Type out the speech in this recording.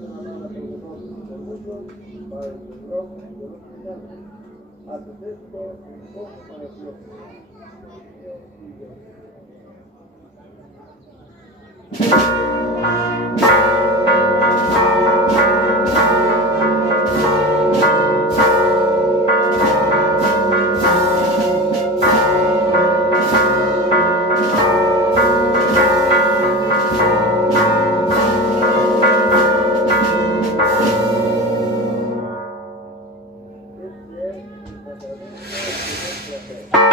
de la mano por nosotros y por muchos, para el perdón de los pecados. Haces esto un poco para Dios. Dios y Dios. Este es el sacramento de nuestra fe.